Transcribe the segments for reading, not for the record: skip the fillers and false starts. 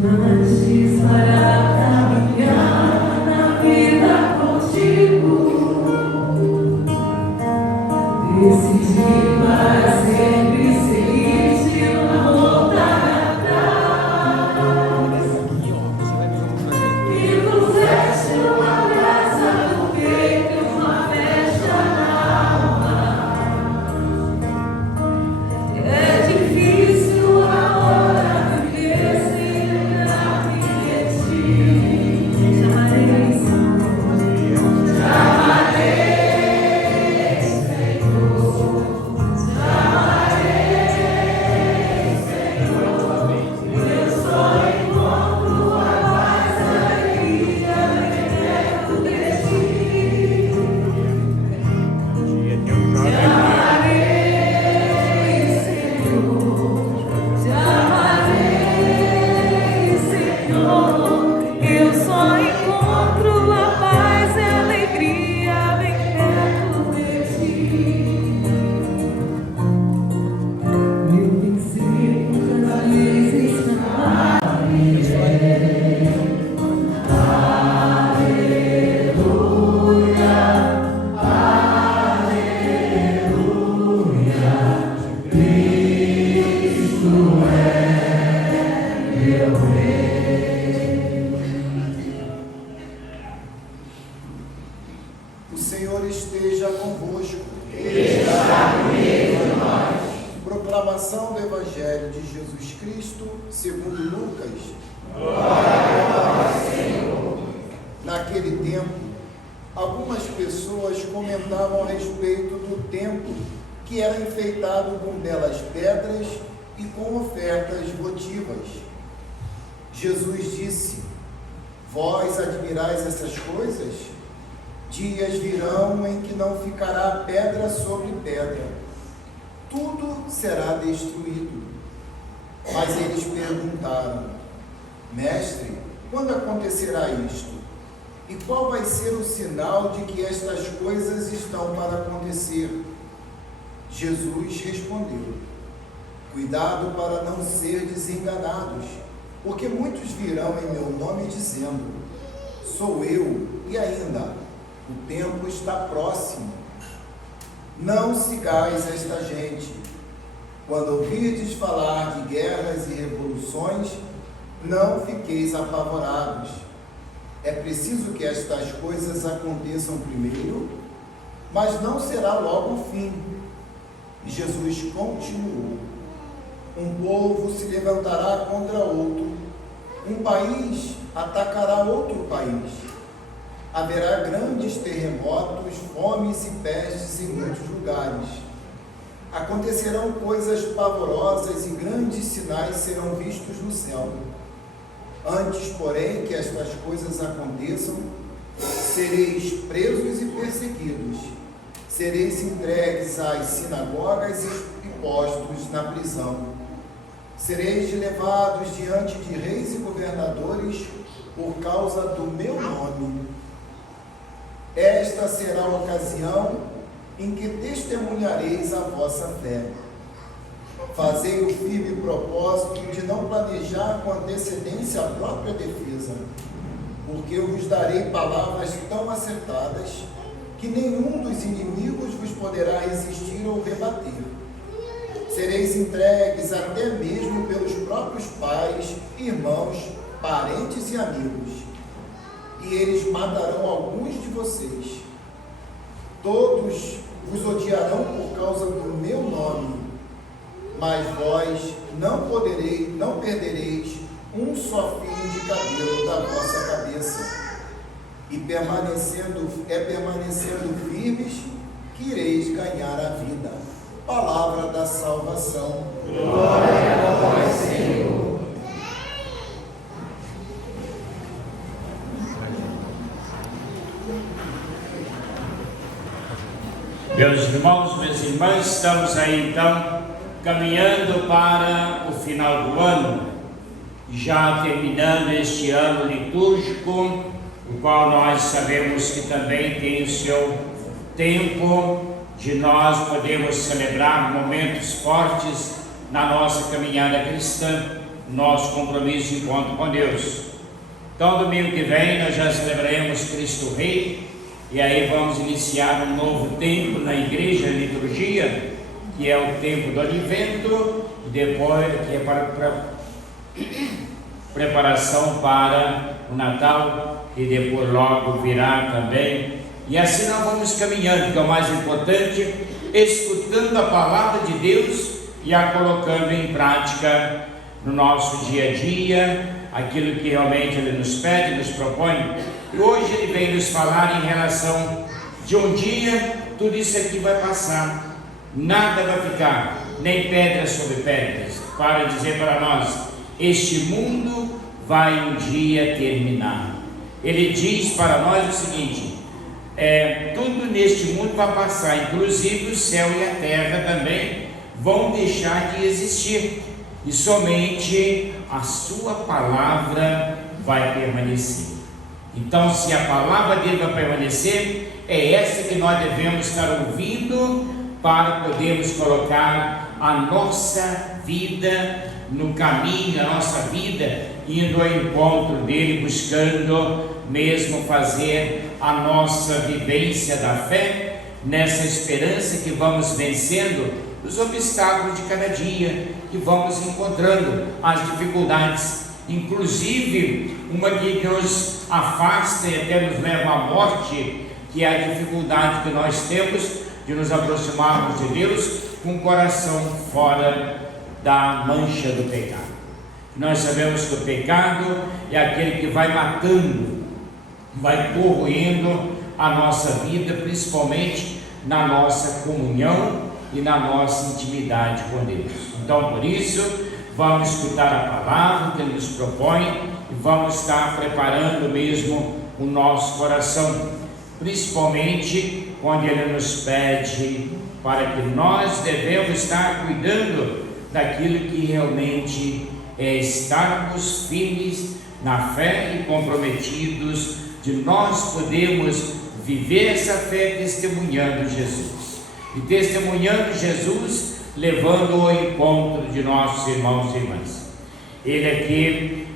Antes para caminhar na vida contigo, decidi para sempre seguir-te, não voltar atrás. E puseste uma brasa no peito, uma flecha na alma. É difícil a hora de crescer na vida de ti. Chamarei, Senhor, chamarei, Senhor, eu só encontro a paz, a alegria, perto de ti. Chamarei, Senhor, eu só encontro a paz e a alegria bem perto de ti. Meu princípio das vezes na O Senhor esteja convosco. Proclamação do Evangelho de Jesus Cristo segundo Lucas. Naquele tempo, algumas pessoas comentavam a respeito do templo que era enfeitado com belas pedras e com ofertas votivas. Jesus disse: vós admirais essas coisas? Dias virão em que não ficará pedra sobre pedra, tudo será destruído. Mas eles perguntaram: mestre, quando acontecerá isto? E qual vai ser o sinal de que estas coisas estão para acontecer? Jesus respondeu: cuidado para não serdes enganados, porque muitos virão em meu nome dizendo: sou eu, e ainda o tempo está próximo. Não sigais esta gente. Quando ouvirdes falar de guerras e revoluções, não fiqueis apavorados. É preciso que estas coisas aconteçam primeiro, mas não será logo o fim. E Jesus continuou: um povo se levantará contra outro, um país atacará outro país. Haverá grandes terremotos, fomes e pestes em muitos lugares. Acontecerão coisas pavorosas e grandes sinais serão vistos no céu. Antes, porém, que estas coisas aconteçam, sereis presos e perseguidos. Sereis entregues às sinagogas e postos na prisão. Sereis levados diante de reis e governadores por causa do meu nome. Esta será a ocasião em que testemunhareis a vossa fé. Fazei o firme propósito de não planejar com antecedência a própria defesa, porque eu vos darei palavras tão acertadas que nenhum dos inimigos vos poderá resistir ou rebater. Sereis entregues até mesmo pelos próprios pais, irmãos, parentes e amigos, e eles matarão alguns de vocês. Todos vos odiarão por causa do meu nome, mas vós não perdereis um só fio de cabelo da vossa cabeça. E permanecendo firmes, que ireis ganhar a vida. Palavra da salvação. Glória a vós, Senhor. Meus irmãos, minhas irmãs, estamos aí então caminhando para o final do ano, já terminando este ano litúrgico, o qual nós sabemos que também tem o seu tempo de nós podemos celebrar momentos fortes na nossa caminhada cristã. nosso compromisso de encontro com Deus. Então, domingo que vem, nós já celebraremos Cristo Rei, e aí vamos iniciar um novo tempo na igreja, a liturgia, que é o tempo do advento, e depois que é para preparação para o Natal, e depois logo virá também. E assim nós vamos caminhando, que é o mais importante, escutando a palavra de Deus e a colocando em prática no nosso dia a dia, aquilo que realmente Ele nos pede, nos propõe. E hoje Ele vem nos falar em relação de um dia, tudo isso aqui vai passar, nada vai ficar, nem pedras sobre pedras, para dizer para nós, este mundo vai um dia terminar. Ele diz para nós o seguinte, tudo neste mundo vai passar, inclusive o céu e a terra também vão deixar de existir, e somente a sua palavra vai permanecer. Então, se a palavra dele vai permanecer, é essa que nós devemos estar ouvindo para podermos colocar a nossa vida no caminho, a nossa vida indo ao encontro dele, buscando mesmo fazer a nossa vivência da fé, nessa esperança que vamos vencendo os obstáculos de cada dia, que vamos encontrando as dificuldades, inclusive uma que nos afasta e até nos leva à morte, que é a dificuldade que nós temos de nos aproximarmos de Deus com o coração fora da mancha do pecado. Nós sabemos que o pecado é aquele que vai matando, vai corroendo a nossa vida, principalmente na nossa comunhão e na nossa intimidade com Deus. Então, por isso, vamos escutar a palavra que Ele nos propõe e vamos estar preparando mesmo o nosso coração, principalmente quando Ele nos pede para que nós devemos estar cuidando daquilo que realmente é estarmos firmes na fé e comprometidos de nós podermos viver essa fé testemunhando Jesus. E testemunhando Jesus, levando ao encontro de nossos irmãos e irmãs. Ele aqui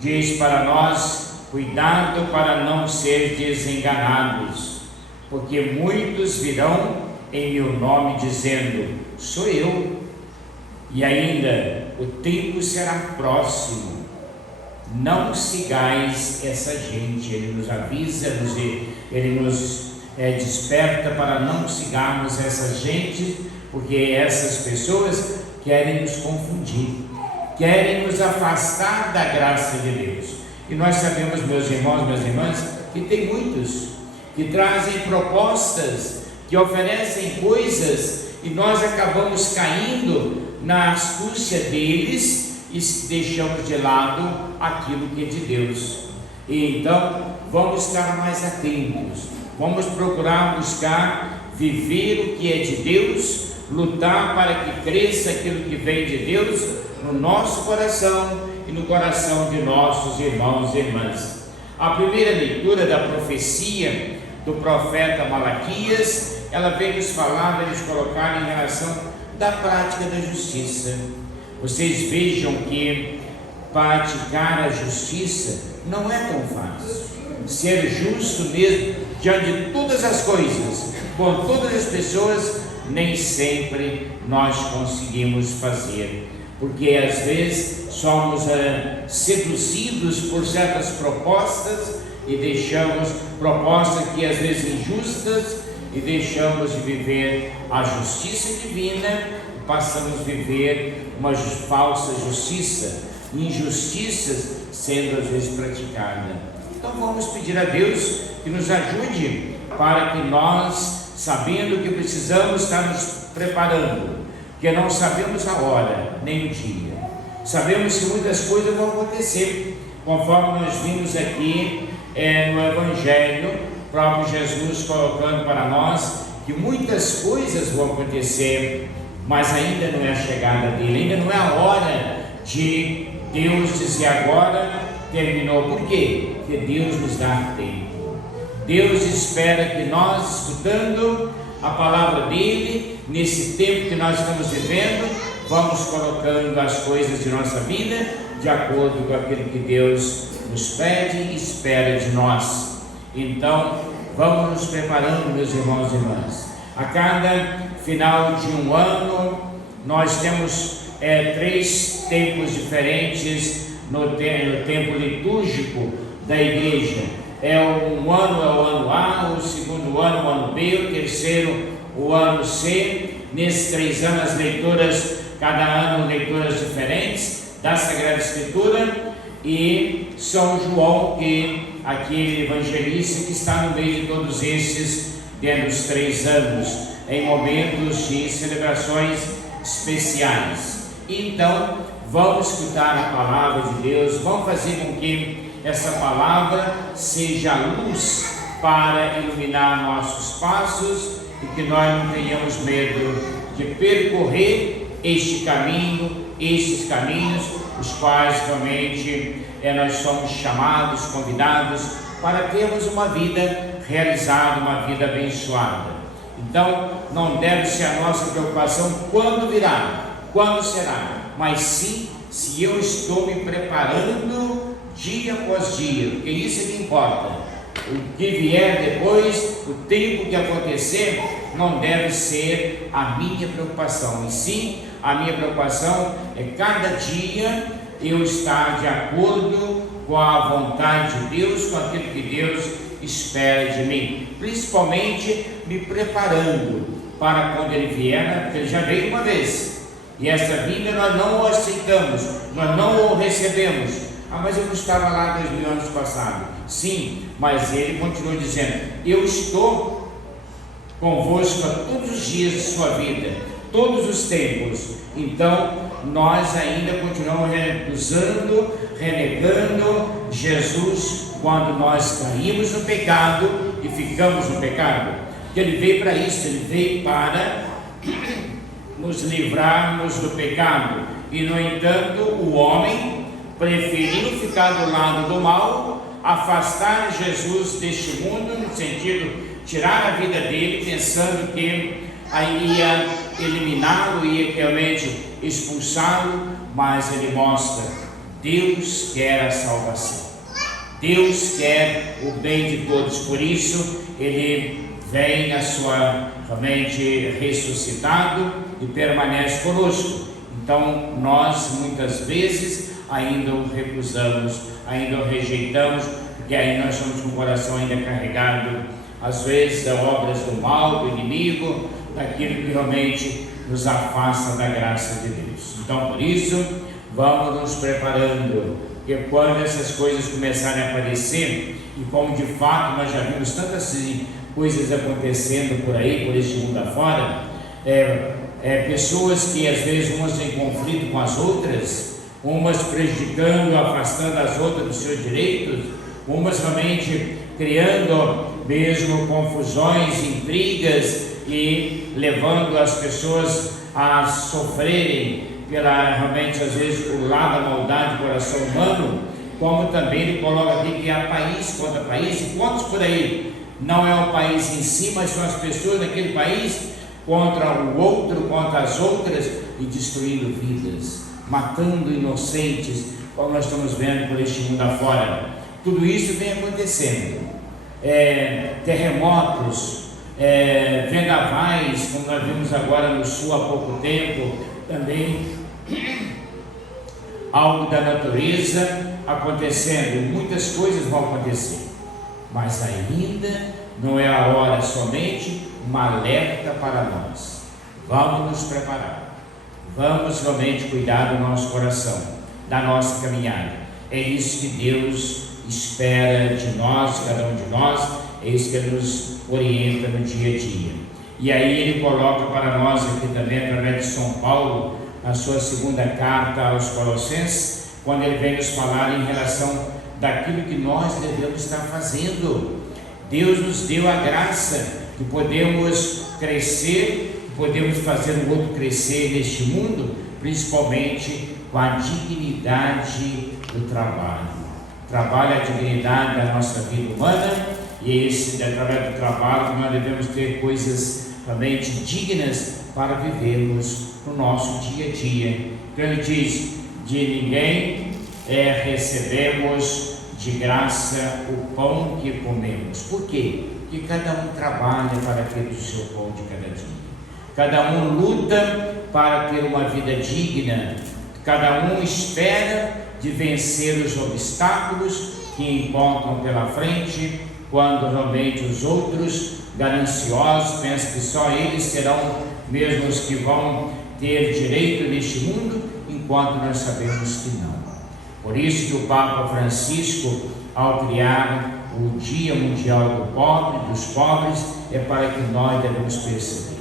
diz para nós, cuidado para não ser desenganados, porque muitos virão em meu nome dizendo, sou eu. E ainda, o tempo será próximo, não sigais essa gente. Ele nos avisa, ele nos desperta para não sigarmos essa gente, porque essas pessoas querem nos confundir, querem nos afastar da graça de Deus. E nós sabemos, meus irmãos, minhas irmãs, que tem muitos que trazem propostas, que oferecem coisas, e nós acabamos caindo na astúcia deles e deixamos de lado aquilo que é de Deus. E então vamos estar mais atentos, vamos procurar buscar viver o que é de Deus, lutar para que cresça aquilo que vem de Deus no nosso coração e no coração de nossos irmãos e irmãs. A primeira leitura da profecia do profeta Malaquias, ela vem nos falar, vem nos colocar em relação da prática da justiça. Vocês vejam que praticar a justiça não é tão fácil. Ser justo mesmo diante de todas as coisas, com todas as pessoas, nem sempre nós conseguimos fazer, porque às vezes somos seduzidos por certas propostas e deixamos propostas que às vezes injustas, e deixamos de viver a justiça divina e passamos a viver uma falsa justiça, injustiças sendo às vezes praticadas. Então vamos pedir a Deus que nos ajude para que nós, sabendo que precisamos estar nos preparando, porque não sabemos a hora, nem o dia, sabemos que muitas coisas vão acontecer, conforme nós vimos aqui no Evangelho, o próprio Jesus colocando para nós que muitas coisas vão acontecer, mas ainda não é a chegada dele, ainda não é a hora de Deus dizer agora terminou. Por quê? Porque Deus nos dá tempo. Deus espera que nós, escutando a palavra dele, nesse tempo que nós estamos vivendo, vamos colocando as coisas de nossa vida de acordo com aquilo que Deus nos pede e espera de nós. Então, vamos nos preparando, meus irmãos e irmãs. A cada final de um ano, nós temos 3 tempos diferentes no tempo litúrgico da igreja. Um ano é o ano A, o segundo ano o ano B, o terceiro o ano C. Nesses 3 anos, as leituras, cada ano leituras diferentes da Sagrada Escritura, e São João, que aquele evangelista que está no meio de todos esses, dentro dos 3 anos, em momentos de celebrações especiais. Então, vamos escutar a palavra de Deus, vamos fazer com que essa palavra seja luz para iluminar nossos passos e que nós não tenhamos medo de percorrer este caminho, estes caminhos, os quais realmente nós somos chamados, convidados para termos uma vida realizada, uma vida abençoada. Então, não deve ser a nossa preocupação quando virá, quando será, mas sim se eu estou me preparando dia após dia, porque isso é que importa. O que vier depois, o tempo que acontecer, não deve ser a minha preocupação, e sim a minha preocupação é cada dia eu estar de acordo com a vontade de Deus, com aquilo que Deus espera de mim, principalmente me preparando para quando Ele vier, porque Ele já veio uma vez, e essa vinda nós não o aceitamos, nós não o recebemos. Mas eu não estava lá 2000 anos passados. Sim, mas Ele continua dizendo: eu estou convosco a todos os dias de sua vida, todos os tempos. Então, nós ainda continuamos recusando, renegando Jesus quando nós caímos no pecado e ficamos no pecado. Ele veio para isso, Ele veio para nos livrarmos do pecado. E, no entanto, o homem preferiu ficar do lado do mal, afastar Jesus deste mundo, no sentido tirar a vida dele, pensando que aí ia eliminá-lo, ia realmente expulsá-lo, mas ele mostra: Deus quer a salvação, Deus quer o bem de todos, por isso ele vem a sua realmente ressuscitado e permanece conosco. Então nós muitas vezes ainda o recusamos, ainda o rejeitamos, porque aí nós somos com o coração ainda carregado, às vezes, das obras do mal, do inimigo, daquilo que realmente nos afasta da graça de Deus. Então, por isso, vamos nos preparando, porque quando essas coisas começarem a aparecer, e como de fato nós já vimos tantas coisas acontecendo por aí, por este mundo afora, pessoas que às vezes umas em conflito com as outras, umas prejudicando, afastando as outras dos seus direitos, umas realmente criando mesmo confusões, intrigas e levando as pessoas a sofrerem realmente às vezes por lado da maldade do coração humano, como também ele coloca aqui que há país contra país, e quantos por aí não é o país em si, mas são as pessoas daquele país contra o outro, contra as outras, e destruindo vidas, matando inocentes, como nós estamos vendo por este mundo afora. Tudo isso vem acontecendo. Terremotos, vendavais, como nós vimos agora no sul há pouco tempo, também algo da natureza acontecendo. Muitas coisas vão acontecer, mas ainda não é a hora, somente uma alerta para nós. Vamos nos preparar. Vamos realmente cuidar do nosso coração, da nossa caminhada. É isso que Deus espera de nós, cada um de nós, é isso que Ele nos orienta no dia a dia. E aí Ele coloca para nós aqui também, através de São Paulo, na sua segunda carta aos Colossenses, quando ele vem nos falar em relação daquilo que nós devemos estar fazendo. Deus nos deu a graça que podemos crescer, podemos fazer o outro crescer neste mundo, principalmente com a dignidade do trabalho. Trabalho é a dignidade da nossa vida humana, e é através do trabalho que nós devemos ter coisas realmente dignas para vivermos no nosso dia a dia. Então ele diz, de ninguém recebemos de graça o pão que comemos. Por quê? Porque cada um trabalha para ter o seu pão de cada dia. Cada um luta para ter uma vida digna. Cada um espera de vencer os obstáculos que encontram pela frente, quando realmente os outros, gananciosos, pensam que só eles serão mesmo os que vão ter direito neste mundo, enquanto nós sabemos que não. Por isso que o Papa Francisco, ao criar o Dia Mundial do Pobre, dos Pobres, é para que nós devemos perceber.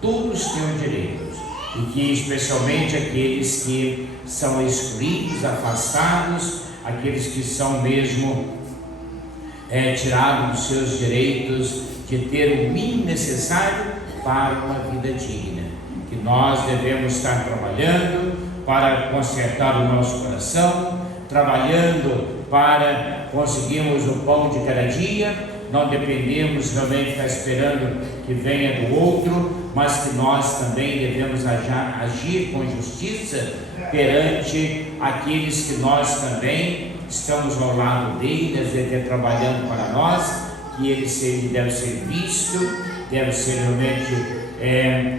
Todos têm direitos, e que especialmente aqueles que são excluídos, afastados, aqueles que são mesmo tirados dos seus direitos de ter o mínimo necessário para uma vida digna. Que nós devemos estar trabalhando para consertar o nosso coração, trabalhando para conseguirmos o pão de cada dia, não dependemos realmente de ficar esperando que venha do outro, mas que nós também devemos agir com justiça perante aqueles que nós também estamos ao lado deles, ele trabalhando para nós, que ele deve ser visto, deve ser realmente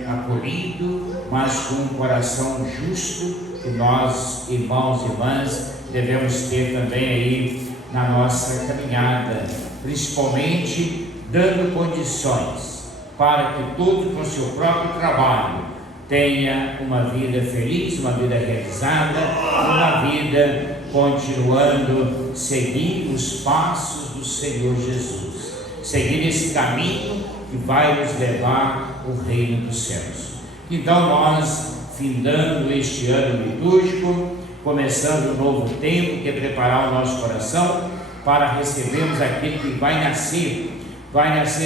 acolhido, mas com um coração justo, que nós, irmãos e irmãs, devemos ter também aí na nossa caminhada, principalmente dando condições para que todos com seu próprio trabalho tenha uma vida feliz, uma vida realizada, uma vida continuando seguir os passos do Senhor Jesus, seguir esse caminho que vai nos levar ao reino dos céus. Então nós, findando este ano litúrgico, começando um novo tempo, que é preparar o nosso coração para recebermos aquele que vai nascer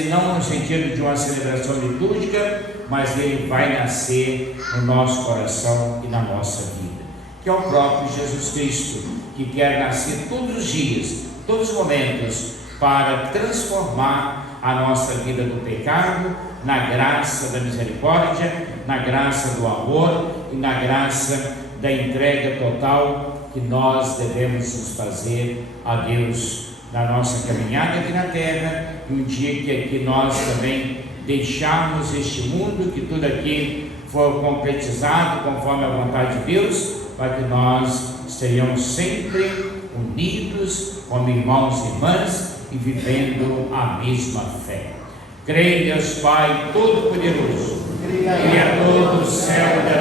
não no sentido de uma celebração litúrgica, mas ele vai nascer no nosso coração e na nossa vida, que é o próprio Jesus Cristo, que quer nascer todos os dias, todos os momentos, para transformar a nossa vida do pecado na graça da misericórdia, na graça do amor e na graça da entrega total que nós devemos nos fazer a Deus na nossa caminhada aqui na terra, e um dia que aqui nós também deixarmos este mundo, que tudo aqui for concretizado conforme a vontade de Deus, para que nós estejamos sempre unidos como irmãos e irmãs e vivendo a mesma fé. Creio em Deus Pai Todo-Poderoso, Criador do céu e da